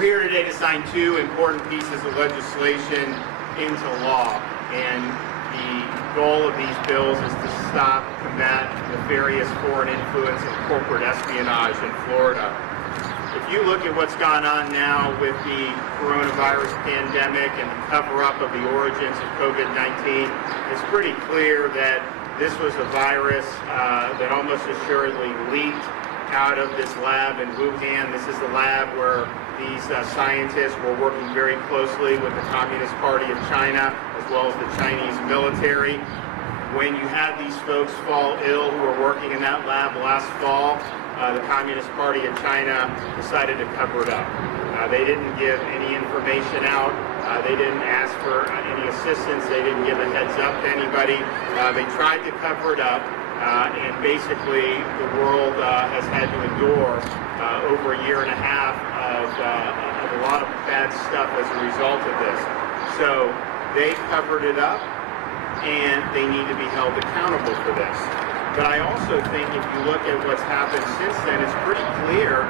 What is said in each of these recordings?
We're here today to sign two important pieces of legislation into law, and the goal of these bills is to stop, combat nefarious foreign influence and corporate espionage in Florida. If you look at what's gone on now with the coronavirus pandemic and the cover-up of the origins of COVID-19, it's pretty clear that this was a virus that almost assuredly leaked out of this lab in Wuhan. This is the lab where these scientists were working very closely with the Communist Party of China as well as the Chinese military. When you had these folks fall ill who were working in that lab last fall, the Communist Party of China decided to cover it up. They didn't give any information out. They didn't ask for any assistance. They didn't give a heads up to anybody. They tried to cover it up. And basically, the world has had to endure over a year and a half of a lot of bad stuff as a result of this. So they covered it up, and they need to be held accountable for this. But I also think if you look at what's happened since then, it's pretty clear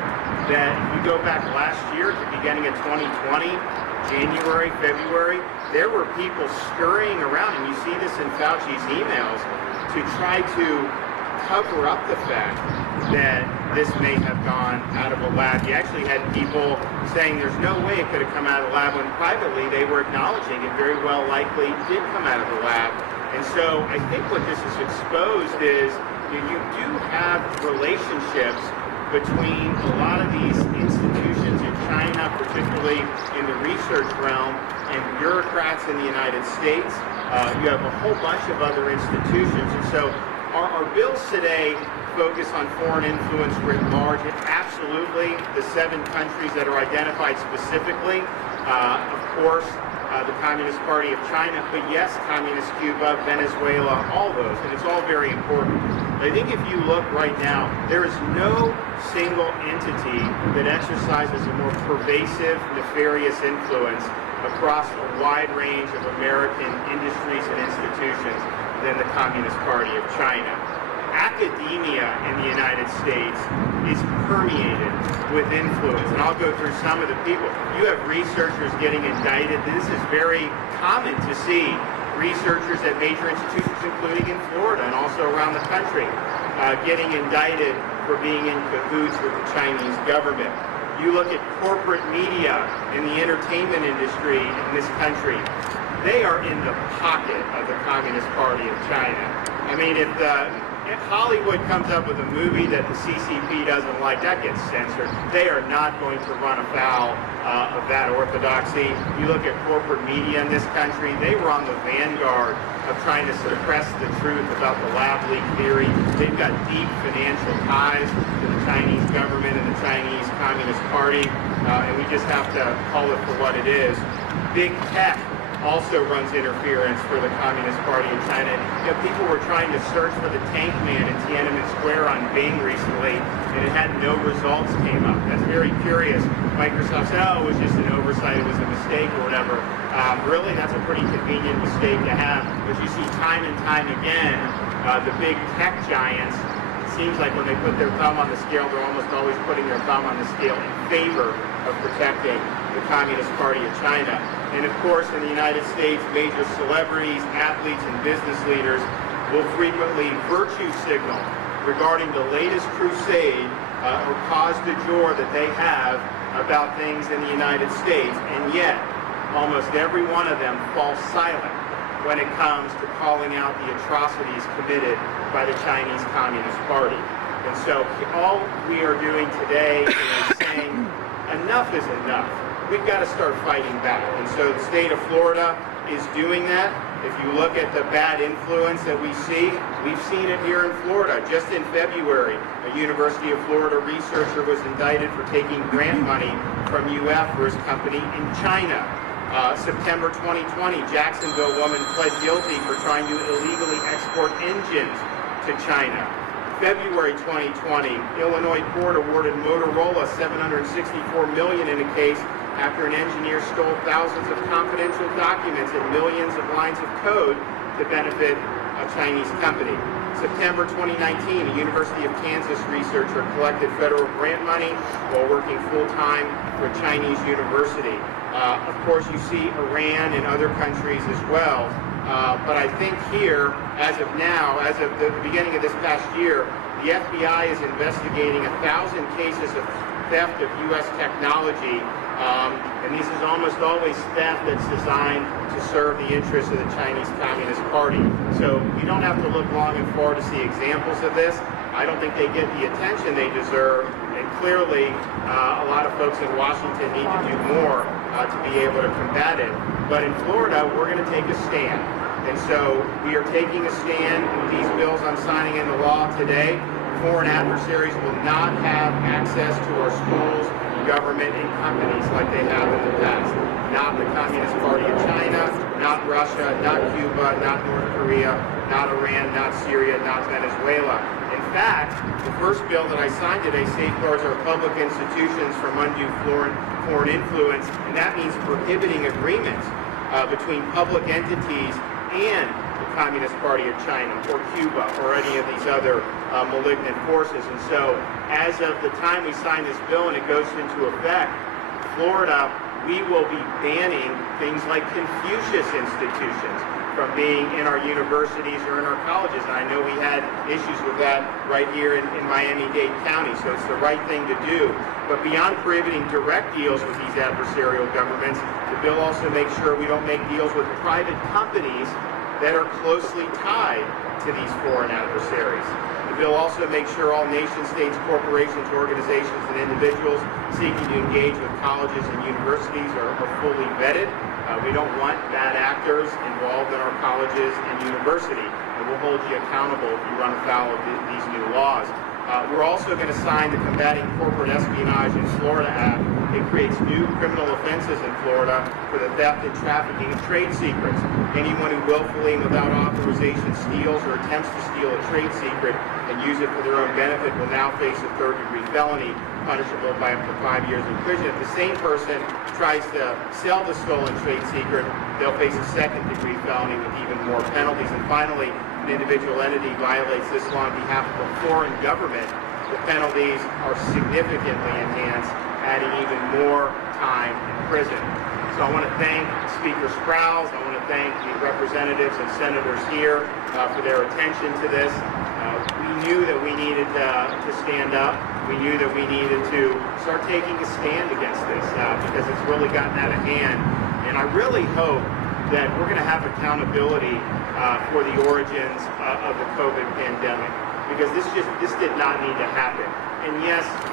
that if you go back last year at the beginning of 2020, January, February, there were people scurrying around, and you see this in Fauci's emails, to try to cover up the fact that this may have gone out of a lab. You actually had people saying there's no way it could have come out of the lab, when privately they were acknowledging it very well likely did come out of the lab. And so I think what this has exposed is you do have relationships between a lot of these institutions in China, particularly in the research realm, and bureaucrats in the United States. You have a whole bunch of other institutions. And so our bills today focus on foreign influence writ large. Absolutely, the 7 countries that are identified specifically, of course, the Communist Party of China, but yes, Communist Cuba, Venezuela, all those, and it's all very important. I think if you look right now, there is no single entity that exercises a more pervasive, nefarious influence across a wide range of American industries and institutions than the Communist Party of China. Academia in the United States is permeated with influence, and I'll go through some of the people. You have researchers getting indicted. This is very common to see researchers at major institutions, including in Florida and also around the country, getting indicted for being in cahoots with the Chinese government. You look at corporate media in the entertainment industry in this country, they are in the pocket of the Communist Party of China. I mean, if Hollywood comes up with a movie that the CCP doesn't like, that gets censored. They are not going to run afoul of that orthodoxy. You look at corporate media in this country, they were on the vanguard of trying to suppress the truth about the lab leak theory. They've got deep financial ties to the Chinese government and the Chinese Communist Party, and we just have to call it for what it is. Big tech also runs interference for the Communist Party of China. You know, people were trying to search for the Tank Man in Tiananmen Square on Bing recently, and it had no results came up. That's very curious. Microsoft said, oh, it was just an oversight, it was a mistake or whatever. Really, that's a pretty convenient mistake to have. But you see time and time again, the big tech giants, it seems like when they put their thumb on the scale, they're almost always putting their thumb on the scale in favor of protecting the Communist Party of China. And of course, in the United States, major celebrities, athletes, and business leaders will frequently virtue signal regarding the latest crusade or cause du jour that they have about things in the United States. And yet, almost every one of them falls silent when it comes to calling out the atrocities committed by the Chinese Communist Party. And so all we are doing today is saying enough is enough. We've got to start fighting back. And so the state of Florida is doing that. If you look at the bad influence that we see, we've seen it here in Florida. Just in February, a University of Florida researcher was indicted for taking grant money from UF for his company in China. September 2020, Jacksonville woman pled guilty for trying to illegally export engines to China. February 2020, Illinois court awarded Motorola $764 million in a case after an engineer stole thousands of confidential documents and millions of lines of code to benefit a Chinese company. September 2019, a University of Kansas researcher collected federal grant money while working full-time for a Chinese university. Of course, you see Iran and other countries as well. But I think here, as of now, as of the beginning of this past year, the FBI is investigating 1,000 cases of theft of U.S. technology, and this is almost always theft that's designed to serve the interests of the Chinese Communist Party. So you don't have to look long and far to see examples of this. I don't think they get the attention they deserve, and clearly a lot of folks in Washington need to do more to be able to combat it. But in Florida, we're going to take a stand. And so we are taking a stand with these bills I'm signing into law today. Foreign adversaries will not have access to our schools, government, and companies like they have in the past. Not the Communist Party of China, not Russia, not Cuba, not North Korea, not Iran, not Syria, not Venezuela. In fact, the first bill that I signed today safeguards our public institutions from undue foreign influence, and that means prohibiting agreements between public entities and the Communist Party of China or Cuba or any of these other malignant forces. And so as of the time we sign this bill and it goes into effect, Florida, we will be banning things like Confucius institutions from being in our universities or in our colleges. And I know we had issues with that right here in Miami-Dade County, so it's the right thing to do. But beyond prohibiting direct deals with these adversarial governments, the bill also makes sure we don't make deals with private companies that are closely tied to these foreign adversaries. The bill also makes sure all nation states, corporations, organizations, and individuals seeking to engage with colleges and universities are fully vetted. We don't want bad actors involved in our colleges and university, and we'll hold you accountable if you run afoul of these new laws. We're also going to sign the Combating Corporate Espionage in Florida Act. It creates new criminal offenses in Florida for the theft and trafficking of trade secrets. Anyone who willfully and without authorization steals or attempts to steal a trade secret and use it for their own benefit will now face a third-degree felony, punishable by up to 5 years in prison. If the same person tries to sell the stolen trade secret, they'll face a second-degree felony with even more penalties. And finally, an individual entity violates this law on behalf of a foreign government, the penalties are significantly enhanced, adding even more time in prison. So I want to thank Speaker Sprowls, I want to thank the representatives and senators here for their attention to this. We knew that we needed to stand up. We knew that we needed to start taking a stand against this because it's really gotten out of hand. And I really hope that we're going to have accountability for the origins of the COVID pandemic, because this did not need to happen. And yes, the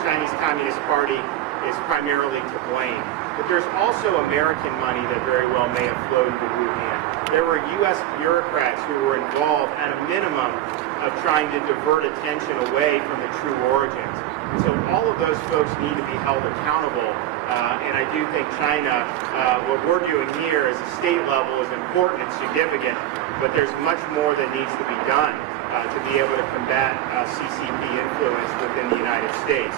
Chinese Communist Party is primarily to blame, but there's also American money that very well may have flowed to Wuhan. There were U.S. bureaucrats who were involved at a minimum of trying to divert attention away from the true origins. And so all of those folks need to be held accountable. And I do think China, what we're doing here as a state level is important and significant, but there's much more that needs to be done to be able to combat CCP influence within the United States.